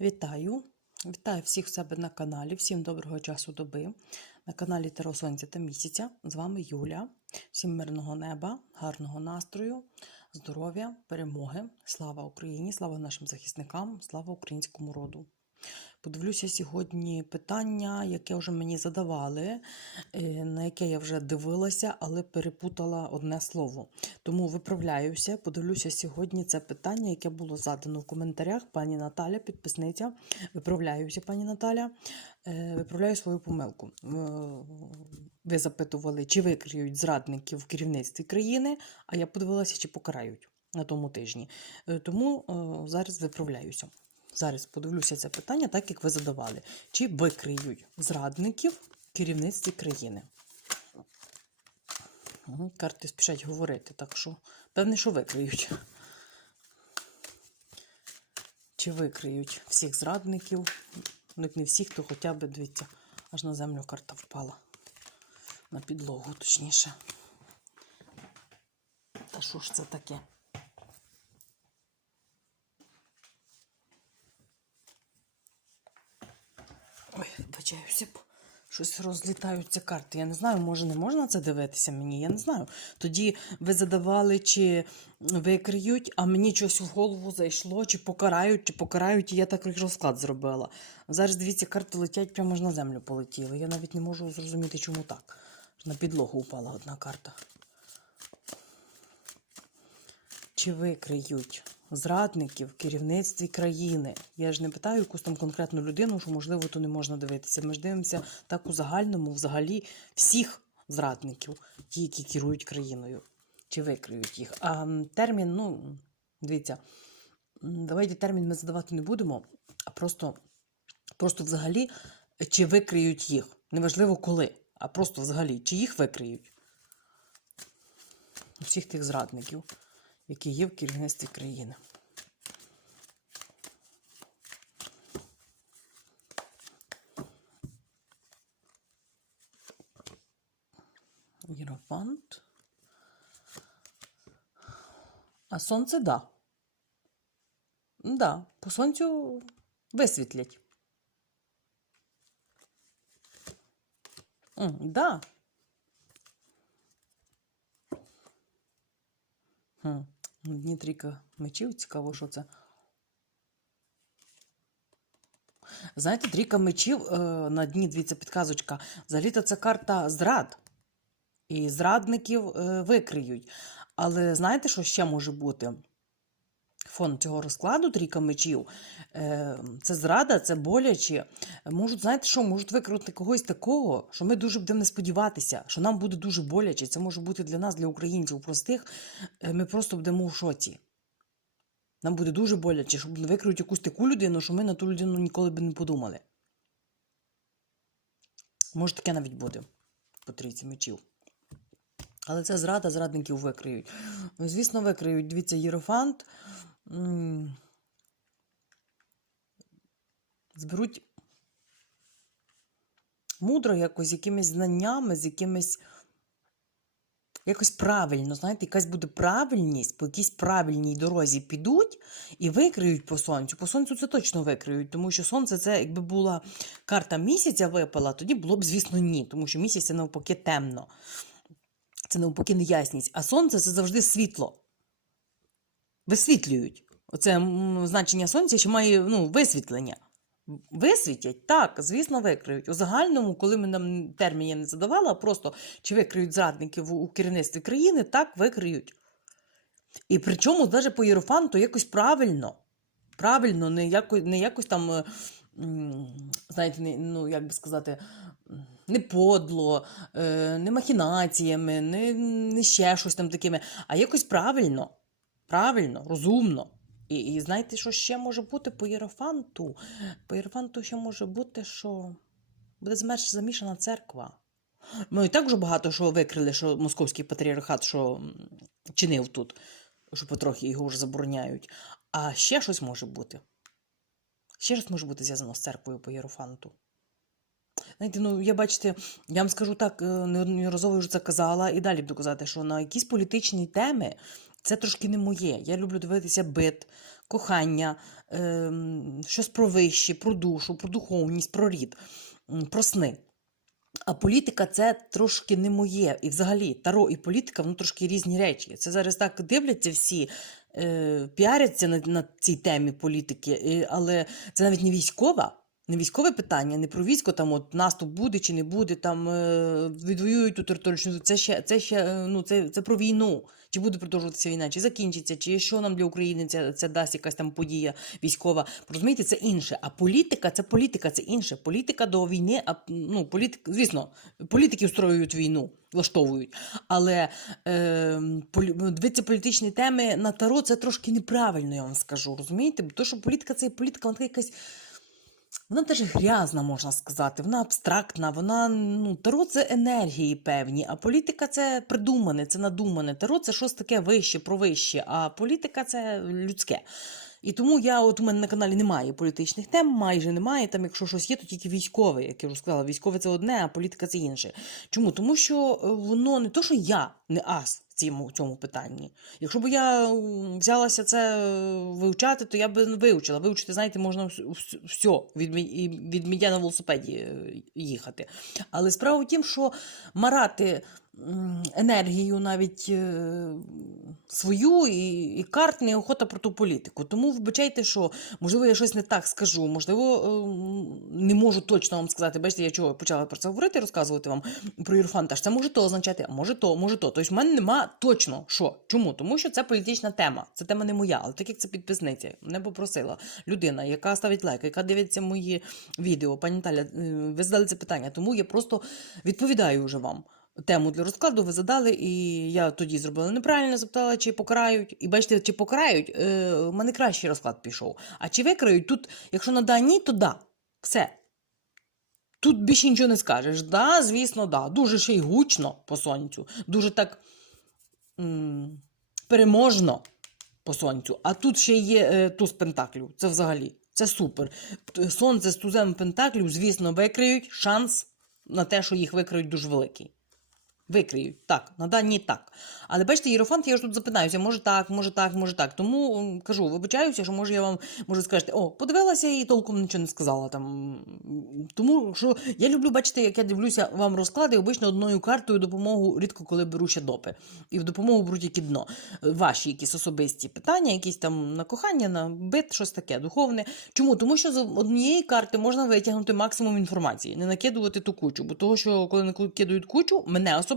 Вітаю! Вітаю всіх у себе на каналі. Всім доброго часу доби. На каналі Таро Сонця та місяця. З вами Юля. Всім мирного неба, гарного настрою, здоров'я, перемоги. Слава Україні! Слава нашим захисникам, слава українському роду. Подивлюся сьогодні питання, яке вже мені задавали, е, на яке я вже дивилася, але перепутала одне слово. Тому виправляюся. Подивлюся сьогодні це питання, яке було задано в коментарях. Пані Наталя, підписниця. Виправляюся, пані Наталя. Е, Виправляю свою помилку. Е, Ви запитували, чи викриють зрадників в керівництві країни, а я подивилася, чи покарають на тому тижні. Тому зараз виправляюся. Зараз подивлюся це питання, так як ви задавали. Чи викриють зрадників в керівництві країни? Карти спішать говорити, так що певне, що викриють. Чи викриють всіх зрадників? Ну, як не всіх, то хоча б, дивіться, аж на землю карта впала. На підлогу, точніше. Та що ж це таке? Ой, вибачаюся, щось розлітаються карти. Я не знаю, може не можна це дивитися мені, я не знаю. Тоді ви задавали, чи викриють, а мені щось в голову зайшло, чи покарають, чи покарають, і я так розклад зробила. Зараз дивіться, карти летять прямо ж на землю полетіли. Я навіть не можу зрозуміти, чому так. На підлогу упала одна карта. Чи викриють зрадників в керівництві країни? Я ж не питаю якусь там конкретну людину, що можливо то не можна дивитися. Ми ж дивимося так у загальному, взагалі, всіх зрадників, ті, які керують країною. Чи викриють їх? А термін, ну, дивіться, давайте термін ми задавати не будемо, а просто, просто взагалі, чи викриють їх. Неважливо коли, а просто взагалі, чи їх викриють. Всіх тих зрадників які є в керівництві країни. Єрофант. А сонце да. Да, по сонцю висвітлять. М, да. Хм. На дні трійка мечів, цікаво, що це. Знаєте, трійка мечів е, на дні, дивіться, підказочка. Взагалі-то це карта зрад. І зрадників е, викриють. Але знаєте, що ще може бути? Фон цього розкладу трійка мечів. Е, це зрада, це боляче. Можуть, знаєте що, можуть викрити когось такого, що ми дуже будемо не сподіватися, що нам буде дуже боляче. Це може бути для нас, для українців простих. Е, Ми просто будемо в шоці. Нам буде дуже боляче, щоб викриють якусь таку людину, що ми на ту людину ніколи б не подумали. Може, таке навіть буде по трійці мечів. Але це зрада, зрадників викриють. Звісно, викриють. Дивіться, Єрофант. Зберуть мудро якось, якимись знаннями, з якимись. Якось правильно, знаєте, якась буде правильність, по якійсь правильній дорозі підуть і викриють по сонцю. По сонцю це точно викриють, тому що сонце це, якби була карта місяця випала, тоді було б, звісно, ні, тому що місяць це навпаки темно. Це навпаки неясність. А сонце це завжди світло. Висвітлюють. Оце значення сонця ще має ну, висвітлення. Висвітять, так, звісно, викриють. У загальному, коли ми нам термін я не задавала, просто чи викриють зрадників у керівництві країни, так викриють. І причому навіть по Єрофанту якось правильно. Правильно, не якось, не якось там, е, знаєте, не, ну, як би сказати, не подло, е, не махінаціями, не, не ще щось там такими, а якось правильно, правильно, розумно. І, і знаєте, що ще може бути по Єрофанту? По Єрофанту ще може бути, що буде замішана церква. Ну і так вже багато що викрили, що московський патріархат що чинив тут, що потрохи його вже забороняють. А ще щось може бути. Ще щось може бути зв'язано з церквою по Єрофанту. Знаєте, ну я бачите, я вам скажу так, е, неодноразово вже це казала, і далі буду казати, що на якісь політичні теми Це трошки не моє. Я люблю дивитися бит, кохання, ем, щось про вище, про душу, про духовність, про рід, про сни. А політика це трошки не моє. І взагалі таро і політика воно трошки різні речі. Це зараз так дивляться всі, е, піаряться на, на цій темі політики, е, але це навіть не військова. Не військове питання, не про військо, там от наступ буде чи не буде, там е, відвоюють ту територію. Це ще, це ще е, ну, це, це про війну. Чи буде продовжуватися війна, чи закінчиться, чи що нам для України це, це дасть якась там подія військова. Розумієте, це інше. А політика це політика, це інше. Політика до війни, а ну, політик, звісно, політики устроюють війну, влаштовують. Але е, полі, дивитися політичні теми на таро це трошки неправильно, я вам скажу. Розумієте? Бо то, що політика це політика, вона така якась. Вона теж грязна, можна сказати, вона абстрактна, вона ну, таро це енергії певні, а політика це придумане, це надумане. Таро це щось таке вище, про вище, а політика це людське. І тому я, от у мене на каналі немає політичних тем, майже немає. Там, якщо щось є, то тільки військове, як я вже сказала, військове це одне, а політика це інше. Чому? Тому що е, воно не то, що я не ас в цьому, цьому питанні. Якщо б я взялася це е, вивчати, то я б вивчила. Вивчити, знаєте, можна все від, від мідя на велосипеді е, їхати. Але справа в тім, що марати енергію навіть е, свою і, і карт неохота про ту політику. Тому вибачайте, що можливо я щось не так скажу, можливо, не можу точно вам сказати. Бачите, я чого почала про це говорити, розказувати вам про Єрофанта. Це може то означати, а може то, може то. Тобто в мене нема точно що. Чому? Тому що це політична тема. Це тема не моя, але так як це підписниця, мене попросила людина, яка ставить лайк, яка дивиться мої відео. Пані Наталя, е, ви задали це питання, тому я просто відповідаю вже вам. Тему для розкладу ви задали, і я тоді зробила неправильно, запитала, чи покарають. І бачите, чи покарають, е, у мене кращий розклад пішов. А чи викрають, тут, якщо на да ні, то да. Все. Тут більше нічого не скажеш. Да, звісно, да. Дуже ще й гучно по сонцю, дуже так м- переможно по сонцю. А тут ще є е, туз пентаклів. Це взагалі. Це супер. Сонце з тузем пентаклів, звісно, викриють. Шанс на те, що їх викриють, дуже великий. Викриють. Так, на дані так. Але бачите, Єрофант, я ж тут запинаюся, може так, може так, може так. Тому кажу, вибачаюся, що може я вам можу скажете, о, подивилася і толком нічого не сказала. Там. Тому що я люблю бачити, як я дивлюся вам розклади, обично одною картою допомогу рідко коли беру ще допи. І в допомогу беру тільки дно. Ваші якісь особисті питання, якісь там на кохання, на бит, щось таке духовне. Чому? Тому що з однієї карти можна витягнути максимум інформації, не накидувати ту кучу. Бо того, що коли накидають кучу, мене особисто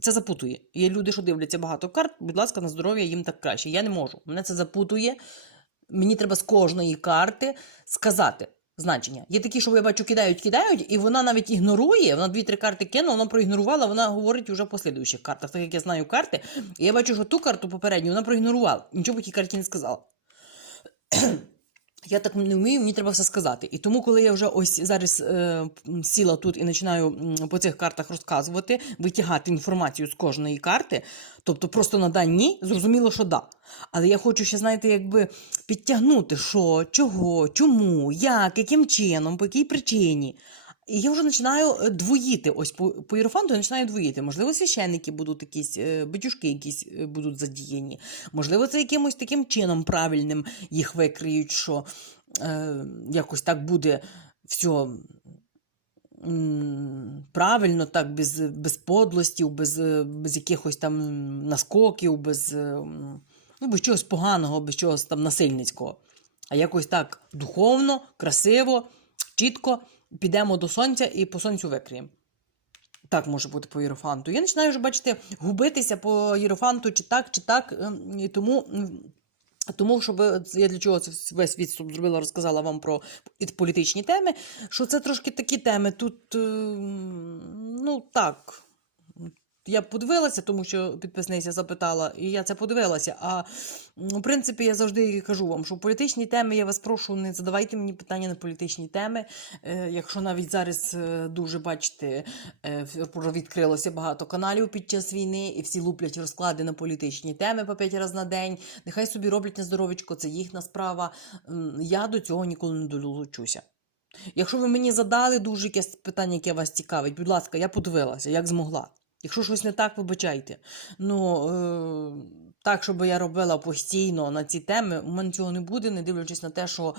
це запутує. Є люди, що дивляться багато карт, будь ласка, на здоров'я їм так краще. Я не можу. Мене це запутує. Мені треба з кожної карти сказати. Значення. Є такі, що я бачу, кидають, кидають, і вона навіть ігнорує. Вона дві-три карти кинула, вона проігнорувала, вона говорить вже в послідуючих картах. Так як я знаю карти, і я бачу, що ту карту попередню вона проігнорувала. Нічого по тій карті не сказала. Я так не вмію, мені треба все сказати. І тому, коли я вже ось зараз е, сіла тут і починаю по цих картах розказувати, витягати інформацію з кожної карти, тобто просто на да ні, зрозуміло, що да. Але я хочу ще, знаєте, якби підтягнути, що, чого, чому, як, яким чином, по якій причині. І я вже починаю е, двоїти. Ось по, по іерофанту я починаю двоїти. Можливо, священники будуть якісь, е, батюшки якісь е, будуть задіяні. Можливо, це якимось таким чином правильним їх викриють, що е, якось так буде все правильно, так, без, без подлостів, без, без якихось там наскоків, без, ну, без чогось поганого, без чогось там насильницького. А якось так духовно, красиво, чітко підемо до сонця і по сонцю викриємо. Так може бути по єрофанту. Я починаю вже бачите, губитися по єрофанту, чи так, чи так. ем, І тому, тому щоб я для чого це весь відступ зробила, розказала вам про політичні теми, що це трошки такі теми. Тут, ем, ну так. Я подивилася, тому що підписниця запитала, і я це подивилася. А в принципі, я завжди кажу вам, що політичні теми я вас прошу, не задавайте мені питання на політичні теми. Е, якщо навіть зараз е, дуже бачите, е, відкрилося багато каналів під час війни, і всі луплять розклади на політичні теми по п'ять разів на день. Нехай собі роблять на здоровечко, це їхня справа. Я до цього ніколи не долучуся. Якщо ви мені задали дуже якесь питання, яке вас цікавить, будь ласка, я подивилася, як змогла. Якщо щось не так, вибачайте. Ну, е, так, щоб я робила постійно на ці теми, у мене цього не буде, не дивлячись на те, що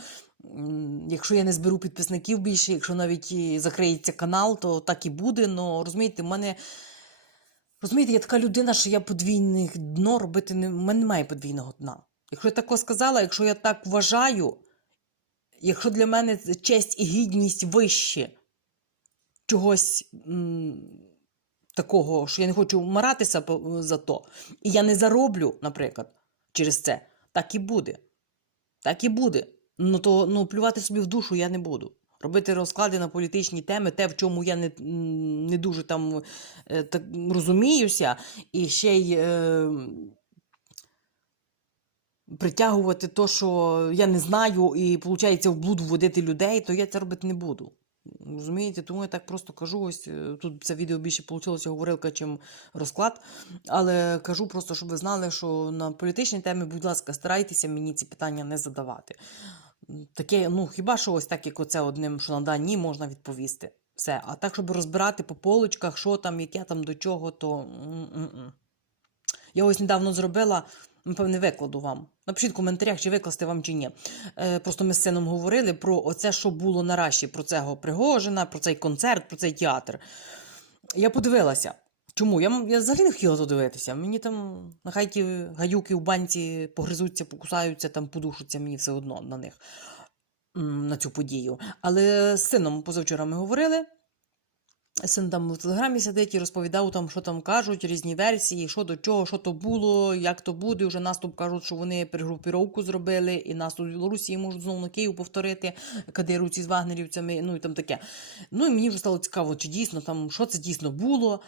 м, якщо я не зберу підписників більше, якщо навіть і закриється канал, то так і буде. Ну, розумієте, в мене. Розумієте, я така людина, що я подвійних дно робити не. У мене немає подвійного дна. Якщо я тако сказала, якщо я так вважаю, якщо для мене честь і гідність вище чогось м, такого, що я не хочу вмиратися за то, і я не зароблю, наприклад, через це, так і буде. Так і буде. Ну то ну, плювати собі в душу я не буду. Робити розклади на політичні теми, те, в чому я не, не дуже там е, так, розуміюся, і ще й е, притягувати то, що я не знаю, і виходить, в блуд вводити людей, то я це робити не буду. Розумієте, тому я так просто кажу. Ось е, тут це відео більше вийшло говорилка, чим розклад. Але кажу просто, щоб ви знали, що на політичні теми, будь ласка, старайтеся мені ці питання не задавати. Таке, ну хіба що ось так, як оце одним, що на да, ні, можна відповісти. Все. А так, щоб розбирати по полочках, що там, яке там до чого, то. м-м-м. Я ось недавно зробила, напевне, викладу вам. Напишіть в коментарях, чи викласти вам чи ні. Е, просто ми з сином говорили про оце, що було на Раші, про цього Пригожина, про цей концерт, про цей театр. Я подивилася. Чому? Я, я взагалі не хотіла то дивитися. Мені там нехай ті гаюки в банці погризуться, покусаються, там подушаться, мені все одно на них на цю подію. Але з сином позавчора ми говорили. Син там в телеграмі сидить і розповідав, там, що там кажуть, різні версії, що до чого, що то було, як то буде. Вже наступ кажуть, що вони перегрупіровку зробили, і наступ в Білорусі можуть знову на Київ повторити, кадируці з вагнерівцями, ну і там таке. Ну і мені вже стало цікаво, чи дійсно там, що це дійсно було,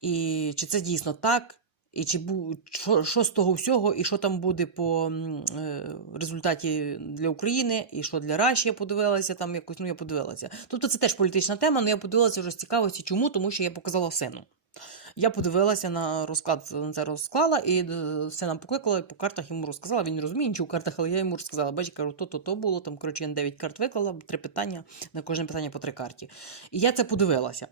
і чи це дійсно так. І чи бу, що, що з того всього, і що там буде по е, результаті для України, і що для Раші я подивилася, там якось, ну я подивилася. Тобто це теж політична тема, але я подивилася вже з цікавості. Чому? Тому що я показала сину. Я подивилася на розклад, на це розклала, і е, сина покликала, і по картах йому розказала. Він не розуміє нічого в картах, але я йому розказала. Бачиш, кажу, то, то, то було. Там, коротше, я на 9 карт виклала, три питання, на кожне питання по три карті. І я це подивилася.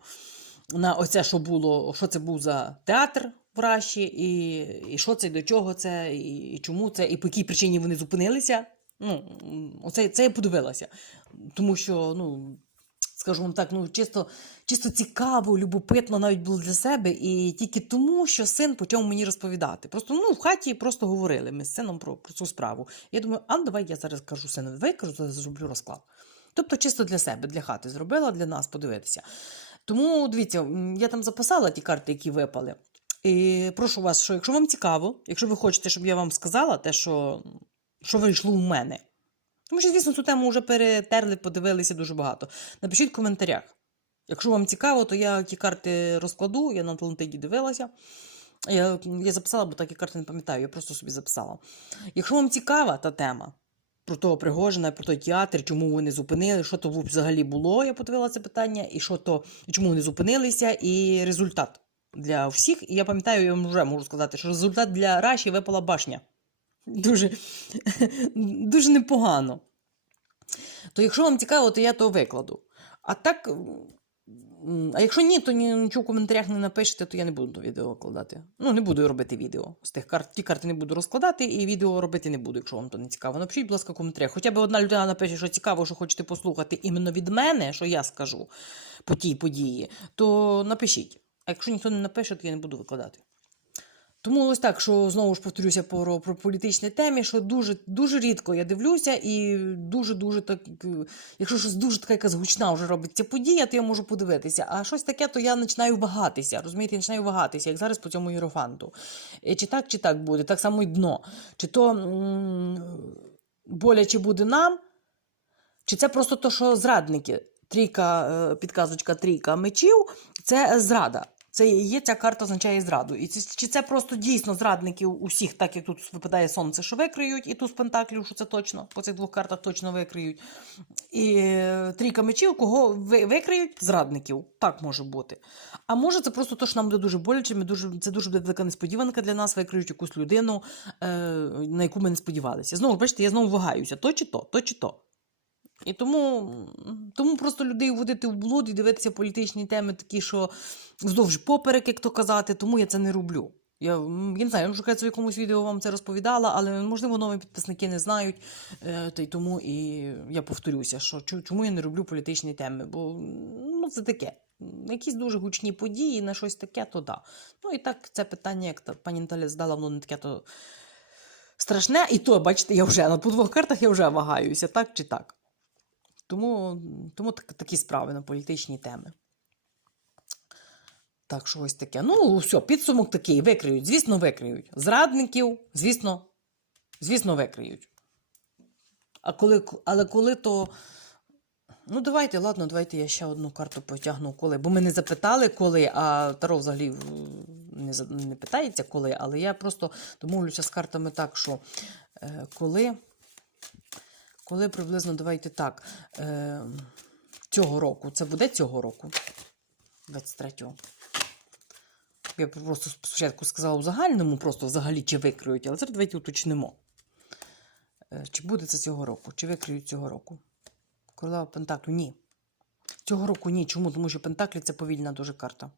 На оце, що було, що це був за театр в і, і що це, і до чого це, і, і чому це, і по якій причині вони зупинилися. Ну, оце, це я подивилася. Тому що, ну, скажу вам так, ну чисто, чисто цікаво, любопитно навіть було для себе, і тільки тому, що син почав мені розповідати. Просто ну, в хаті просто говорили ми з сином про, про цю справу. Я думаю, а давай я зараз кажу сину, давай кажу, зараз зроблю розклад. Тобто, чисто для себе, для хати зробила, для нас подивитися. Тому дивіться, я там записала ті карти, які випали. І прошу вас, що якщо вам цікаво, якщо ви хочете, щоб я вам сказала те, що, що вийшло у мене. Тому що, звісно, цю тему вже перетерли, подивилися дуже багато. Напишіть в коментарях. Якщо вам цікаво, то я ті карти розкладу, я на Атлантиді дивилася. Я, я записала, бо такі карти не пам'ятаю, я просто собі записала. Якщо вам цікава та тема про того Пригожина, про той театр, чому вони зупинили, що то взагалі було, я подивила це питання, і що то, чому вони зупинилися, і результат для всіх. І я пам'ятаю, я вам вже можу сказати, що результат для Раші випала башня. Дуже, дуже непогано. То якщо вам цікаво, то я то викладу. А так, а якщо ні, то нічого в коментарях не напишете, то я не буду відео викладати. Ну, не буду робити відео. З тих карт, ті карти не буду розкладати, і відео робити не буду, якщо вам то не цікаво. Напишіть, будь ласка, в коментарях. Хоча б одна людина напише, що цікаво, що хочете послухати іменно від мене, що я скажу по тій події, то напишіть. А якщо ніхто не напише, то я не буду викладати. Тому ось так, що знову ж повторюся про, про політичні темі, що дуже дуже рідко я дивлюся, і дуже дуже так, якщо щось дуже така якась гучна вже робиться подія, то я можу подивитися. А щось таке, то я починаю вагатися. Розумієте, я починаю вагатися, як зараз по цьому єрофанту. Е, Чи так, чи так буде, так само й дно. Чи то боляче буде нам, чи це просто то, що зрадники, трійка, е, підказочка трійка мечів, це зрада. Це є ця карта означає зраду. І це, чи це просто дійсно зрадників усіх, так як тут випадає сонце, що викриють, і туз пентаклів, що це точно, по цих двох картах точно викриють. І е, трійка мечів, кого викриють? Зрадників. Так може бути. А може, це просто то, що нам буде дуже боляче, ми дуже, це дуже буде велика несподіванка для нас, викриють якусь людину, е, на яку ми не сподівалися. Знову, бачите, я знову вагаюся, то чи то, то чи то. І тому, тому просто людей вводити в блуд і дивитися політичні теми, такі, що вздовж поперек, як то казати, тому я це не роблю. Я, я не знаю, я може в якомусь відео вам це розповідала, але можливо нові підписники не знають. Е, та й тому і я повторюся, що чому я не роблю політичні теми, бо ну, це таке. Якісь дуже гучні події на щось таке, то да. Ну і так це питання, як та пані Наталя здала, воно не таке то страшне. І то, бачите, я вже на по двох картах я вже вагаюся, так чи так. Тому, тому так, такі справи на політичні теми. Так що ось таке. Ну, все, підсумок такий, викриють. Звісно, викриють. Зрадників, звісно, звісно, викриють. А коли, але коли то. Ну, давайте, ладно, давайте я ще одну карту потягну, коли. Бо ми не запитали, коли, а Таро взагалі не, не питається, коли, але я просто домовлюся з картами так, що е, коли, коли приблизно, давайте так, е, цього року, це буде цього року, 23-го. Я просто спочатку сказала у загальному, просто взагалі чи викриють, але зараз давайте уточнимо. Е, Чи буде це цього року, чи викриють цього року? Королева Пентаклю ні. Цього року ні. Чому? Тому що Пентаклі це повільна дуже карта.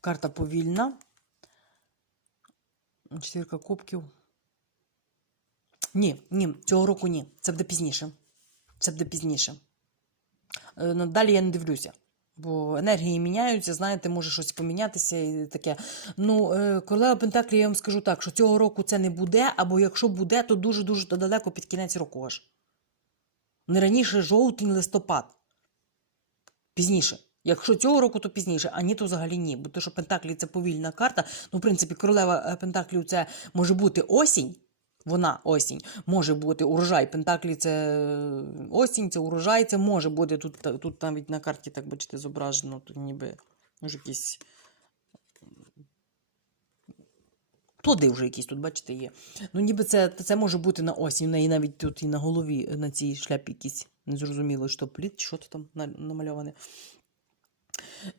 Карта повільна. Четвірка кубків. Ні, ні, цього року ні. Це буде пізніше. Це буде пізніше. Е, ну, Далі я не дивлюся. Бо енергії міняються, знаєте, може щось помінятися і таке. Ну, е, королева Пентаклі, я вам скажу так, що цього року це не буде, або якщо буде, то дуже-дуже далеко під кінець року аж. Не раніше жовтень, листопад. Пізніше. Якщо цього року, то пізніше, а ні, то взагалі ні. Бо то, що Пентаклі це повільна карта. Ну, в принципі, королева е, Пентаклів це може бути осінь. Вона осінь. Може бути урожай. Пентаклі це е, осінь, це урожай, це може бути. Тут, тут навіть на карті, так бачите, зображено, тут ніби може якісь. Плоди вже якісь тут, бачите, є. Ну, ніби це, це може бути на осінь. В неї навіть тут і на голові, е, на цій шляпі якісь незрозуміло, що плід, що то там намальоване.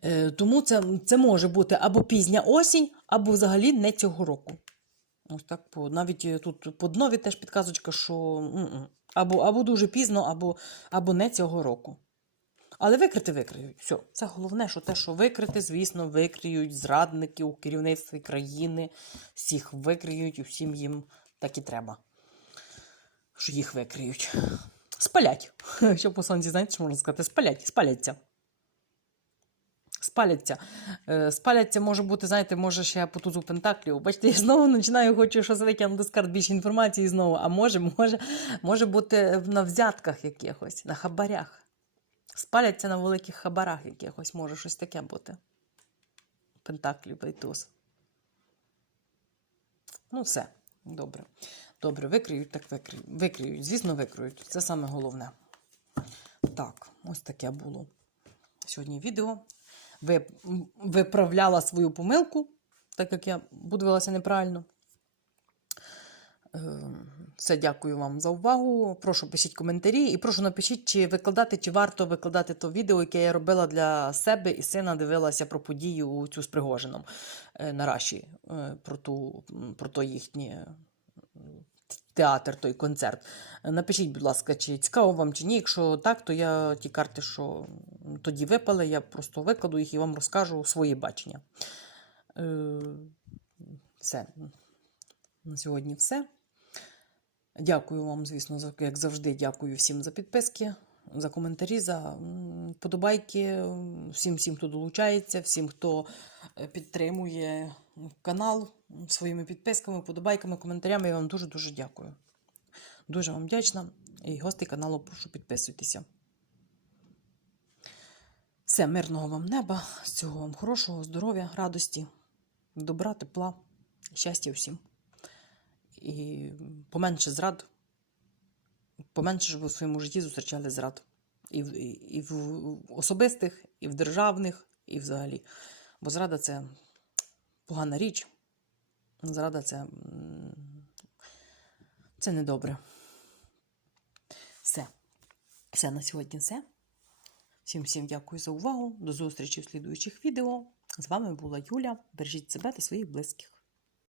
Е, тому це, це може бути або пізня осінь, або взагалі не цього року. Ось так по, навіть е, тут по днові теж підказочка, що або, або дуже пізно, або, або не цього року. Але викрити викриють. Все. Це головне, що те, що викрити, звісно, викриють зрадників у керівництві країни. Всіх викриють і всім їм так і треба. Що їх викриють. Спалять. Що по сонці, знаєте, що можна сказати? Спалять, спаляться. Спаляться. Е, Спаляться може бути, знаєте, може ще по тузу Пентаклів. Бачите, я знову починаю, хочу щось витягнути з більше інформації знову. А може, може, може бути на взятках якихось, на хабарях. Спаляться на великих хабарах якихось, може щось таке бути. Пентаклів туз. Ну, все. Добре. Добре, викриють, так викриють. Викриють. Звісно, викриють. Це саме головне. Так, ось таке було сьогодні відео. Ви, виправляла свою помилку, так як я будувалася неправильно. Е, Все, дякую вам за увагу. Прошу пишіть коментарі і прошу напишіть, чи викладати, чи варто викладати то відео, яке я робила для себе і сина, дивилася про подію цю з Пригожином е, на Раші, е, про, ту, про то їхнє театр, той концерт. Напишіть, будь ласка, чи цікаво вам чи ні. Якщо так, то я ті карти, що тоді випали, я просто викладу їх і вам розкажу свої бачення. Е, Все. На сьогодні все. Дякую вам, звісно, як завжди. Дякую всім за підписки, за коментарі, за м, вподобайки, всім, всім, хто долучається, всім, хто е, підтримує канал своїми підписками, вподобайками, коментарями. Я вам дуже-дуже дякую. Дуже вам вдячна. І гості каналу прошу підписуйтеся. Все, мирного вам неба, всього вам хорошого, здоров'я, радості, добра, тепла, щастя всім. І поменше зрад, поменше щоб ви в своєму житті зустрічали зрад. І і, і в особистих, і в державних, і взагалі. Бо зрада це погана річ. Зрада це, це недобре. Все. Все на сьогодні все. Всім всім дякую за увагу. До зустрічі в слідуючих відео. З вами була Юля. Бережіть себе та своїх близьких.